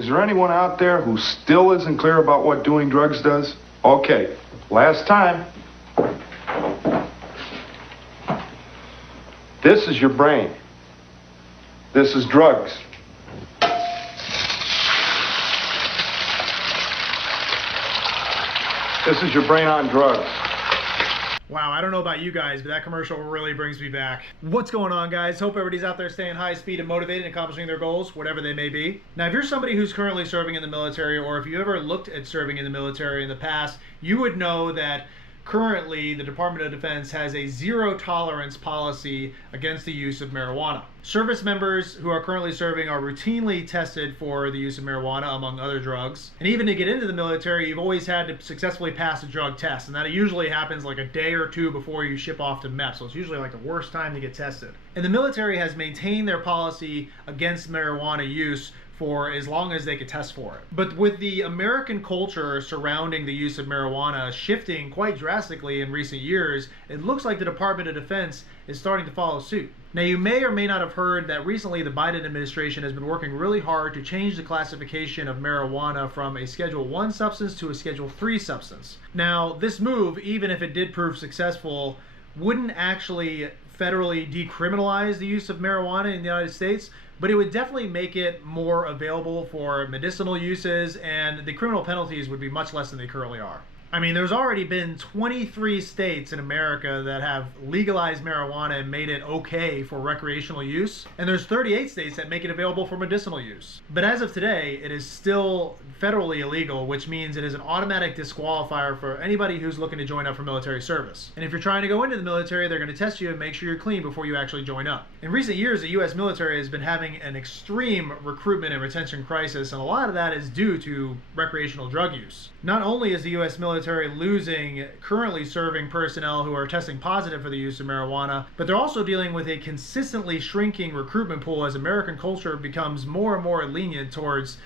Is there anyone out there who still isn't clear about what doing drugs does? Okay, last time. This is your brain. This is drugs. This is your brain on drugs. Wow, I don't know about you guys, but that commercial really brings me back. What's going on, guys? Hope everybody's out there staying high speed and motivated and accomplishing their goals, whatever they may be. Now, if you're somebody who's currently serving in the military, or if you ever looked at serving in the military in the past, you would know that currently the Department of Defense has a zero tolerance policy against the use of marijuana. Service members who are currently serving are routinely tested for the use of marijuana, among other drugs. And even to get into the military, you've always had to successfully pass a drug test. And that usually happens like a day or two before you ship off to MEP. So it's usually like the worst time to get tested. And the military has maintained their policy against marijuana use for as long as they could test for it. But with the American culture surrounding the use of marijuana shifting quite drastically in recent years, it looks like the Department of Defense is starting to follow suit. Now, you may or may not have heard that recently the Biden administration has been working really hard to change the classification of marijuana from a Schedule 1 substance to a Schedule 3 substance. Now, this move, even if it did prove successful, wouldn't actually federally decriminalize the use of marijuana in the United States, but it would definitely make it more available for medicinal uses, and the criminal penalties would be much less than they currently are. I mean, there's already been 23 states in America that have legalized marijuana and made it okay for recreational use, and there's 38 states that make it available for medicinal use. But as of today, it is still federally illegal, which means it is an automatic disqualifier for anybody who's looking to join up for military service. And if you're trying to go into the military, they're going to test you and make sure you're clean before you actually join up. In recent years, the U.S. military has been having an extreme recruitment and retention crisis, and a lot of that is due to recreational drug use. Not only is the U.S. military losing currently serving personnel who are testing positive for the use of marijuana, but they're also dealing with a consistently shrinking recruitment pool as American culture becomes more and more lenient towards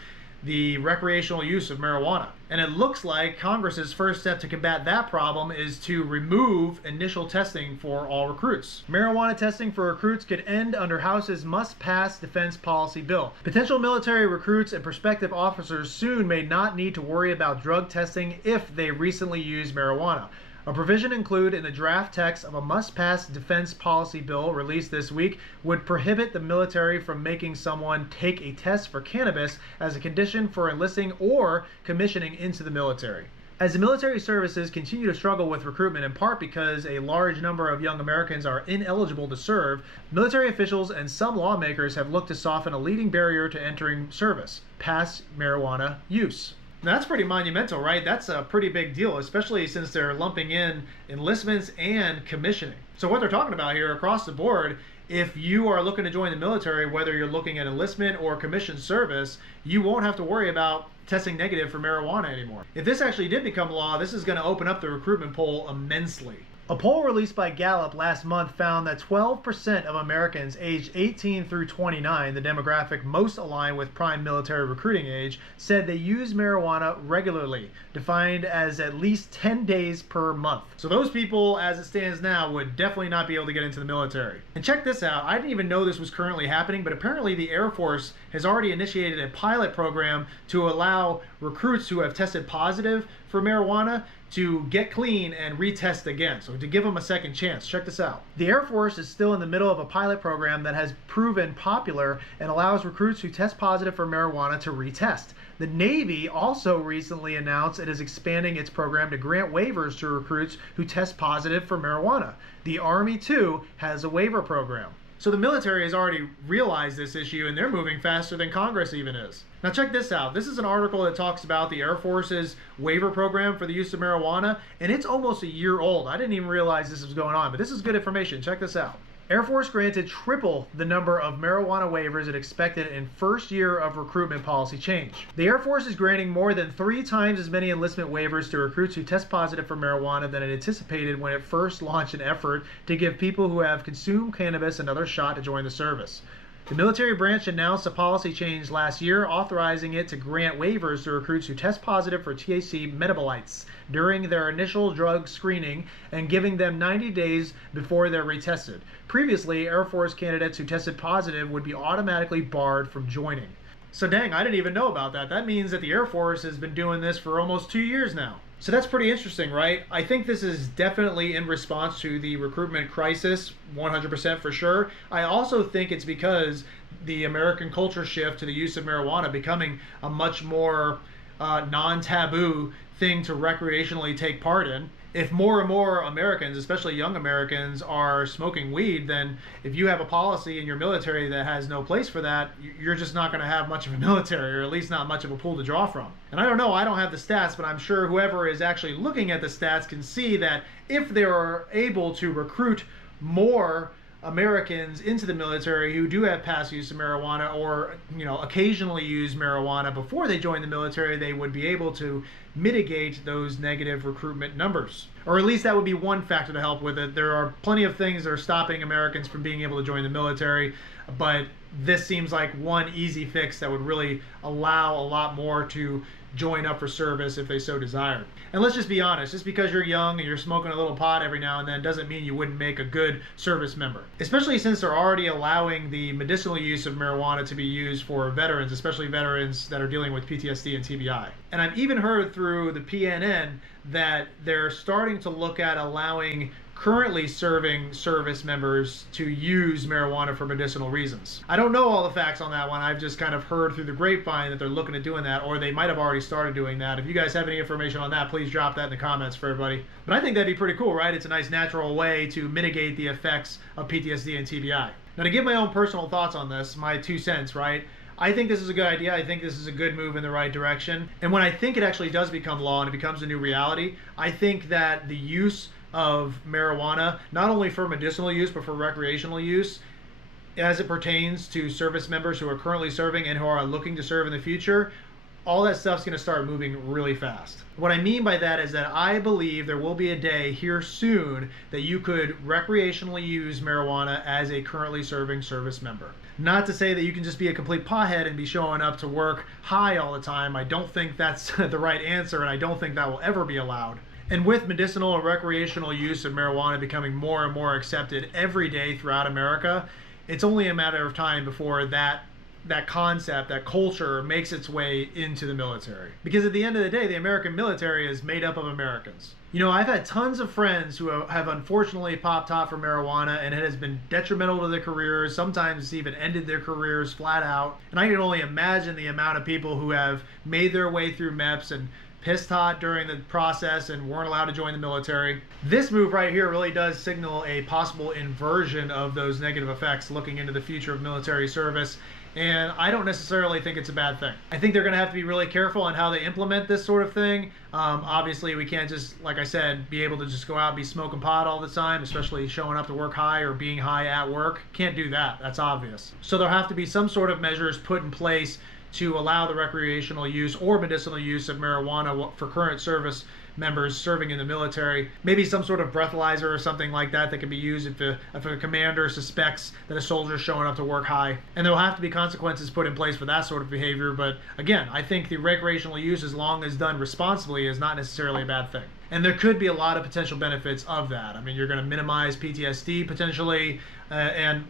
the recreational use of marijuana. And it looks like Congress's first step to combat that problem is to remove initial testing for all recruits. Marijuana testing for recruits could end under House's must-pass defense policy bill. Potential military recruits and prospective officers soon may not need to worry about drug testing if they recently used marijuana. A provision included in the draft text of a must-pass defense policy bill released this week would prohibit the military from making someone take a test for cannabis as a condition for enlisting or commissioning into the military. As the military services continue to struggle with recruitment, in part because a large number of young Americans are ineligible to serve, military officials and some lawmakers have looked to soften a leading barrier to entering service: past marijuana use. Now, that's pretty monumental, right? That's a pretty big deal, especially since they're lumping in enlistments and commissioning. So what they're talking about here across the board, if you are looking to join the military, whether you're looking at enlistment or commissioned service, you won't have to worry about testing negative for marijuana anymore. If this actually did become law, this is going to open up the recruitment pool immensely. A poll released by Gallup last month found that 12% of Americans aged 18 through 29, the demographic most aligned with prime military recruiting age, said they use marijuana regularly, defined as at least 10 days per month. So those people, as it stands now, would definitely not be able to get into the military. And check this out, I didn't even know this was currently happening, but apparently the Air Force has already initiated a pilot program to allow recruits who have tested positive for marijuana to get clean and retest again, so to give them a second chance. Check this out. The Air Force is still in the middle of a pilot program that has proven popular and allows recruits who test positive for marijuana to retest. The Navy also recently announced it is expanding its program to grant waivers to recruits who test positive for marijuana. The Army, too, has a waiver program. So the military has already realized this issue, and they're moving faster than Congress even is. Now check this out. This is an article that talks about the Air Force's waiver program for the use of marijuana, and it's almost a year old. I didn't even realize this was going on, but this is good information. Check this out. Air Force granted triple the number of marijuana waivers it expected in first year of recruitment policy change. The Air Force is granting more than 3 times as many enlistment waivers to recruits who test positive for marijuana than it anticipated when it first launched an effort to give people who have consumed cannabis another shot to join the service. The military branch announced a policy change last year authorizing it to grant waivers to recruits who test positive for THC metabolites during their initial drug screening and giving them 90 days before they're retested. Previously, Air Force candidates who tested positive would be automatically barred from joining. So dang, I didn't even know about that. That means that the Air Force has been doing this for almost 2 years now. So that's pretty interesting, right? I think this is definitely in response to the recruitment crisis, 100% for sure. I also think it's because the American culture shift to the use of marijuana becoming a much more non-taboo thing to recreationally take part in. If more and more Americans, especially young Americans, are smoking weed, then if you have a policy in your military that has no place for that, you're just not going to have much of a military, or at least not much of a pool to draw from. And I don't know, I don't have the stats, but I'm sure whoever is actually looking at the stats can see that if they are able to recruit more Americans into the military who do have past use of marijuana, or occasionally use marijuana before they join the military, they would be able to mitigate those negative recruitment numbers. Or at least that would be one factor to help with it. There are plenty of things that are stopping Americans from being able to join the military, but this seems like one easy fix that would really allow a lot more to join up for service if they so desired. And let's just be honest, just because you're young and you're smoking a little pot every now and then doesn't mean you wouldn't make a good service member. Especially since they're already allowing the medicinal use of marijuana to be used for veterans, especially veterans that are dealing with PTSD and TBI. And I've even heard through the PNN that they're starting to look at allowing currently serving service members to use marijuana for medicinal reasons. I don't know all the facts on that one. I've just kind of heard through the grapevine that they're looking at doing that, or they might have already started doing that. If you guys have any information on that, please drop that in the comments for everybody. But I think that'd be pretty cool, right? It's a nice natural way to mitigate the effects of PTSD and TBI. Now, to give my own personal thoughts on this, my 2 cents, right? I think this is a good idea. I think this is a good move in the right direction. And when I think it actually does become law and it becomes a new reality, I think that the use of marijuana, not only for medicinal use, but for recreational use, as it pertains to service members who are currently serving and who are looking to serve in the future, all that stuff's going to start moving really fast. What I mean by that is that I believe there will be a day here soon that you could recreationally use marijuana as a currently serving service member. Not to say that you can just be a complete pothead and be showing up to work high all the time. I don't think that's the right answer, and I don't think that will ever be allowed. And with medicinal and recreational use of marijuana becoming more and more accepted every day throughout America, it's only a matter of time before that concept, that culture, makes its way into the military. Because at the end of the day, the American military is made up of Americans. I've had tons of friends who have unfortunately popped off for marijuana, and it has been detrimental to their careers. Sometimes it's even ended their careers flat out. And I can only imagine the amount of people who have made their way through MEPS and pissed hot during the process and weren't allowed to join the military. This move right here really does signal a possible inversion of those negative effects looking into the future of military service, and I don't necessarily think it's a bad thing. I think they're going to have to be really careful on how they implement this sort of thing. Obviously, we can't just, like I said, be able to just go out and be smoking pot all the time, especially showing up to work high or being high at work. Can't do that. That's obvious. So there'll have to be some sort of measures put in place to allow the recreational use or medicinal use of marijuana for current service members serving in the military. Maybe some sort of breathalyzer or something like that that can be used if a commander suspects that a soldier is showing up to work high. And there'll have to be consequences put in place for that sort of behavior. But again, I think the recreational use, as long as done responsibly, is not necessarily a bad thing. And there could be a lot of potential benefits of that. I mean, you're going to minimize PTSD potentially, and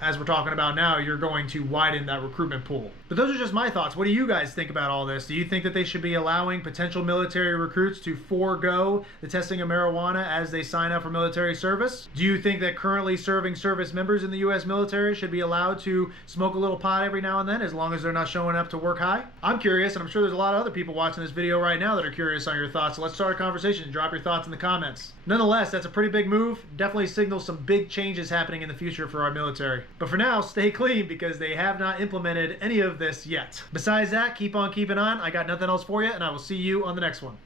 as we're talking about now, you're going to widen that recruitment pool. But those are just my thoughts. What do you guys think about all this? Do you think that they should be allowing potential military recruits to forego the testing of marijuana as they sign up for military service? Do you think that currently serving service members in the U.S. military should be allowed to smoke a little pot every now and then, as long as they're not showing up to work high? I'm curious, and I'm sure there's a lot of other people watching this video right now that are curious on your thoughts. So let's start a conversation. Drop your thoughts in the comments. Nonetheless, that's a pretty big move. Definitely signals some big changes happening in the future for our military. But for now, stay clean, because they have not implemented any of this yet. Besides that, keep on keeping on. I got nothing else for you, and I will see you on the next one.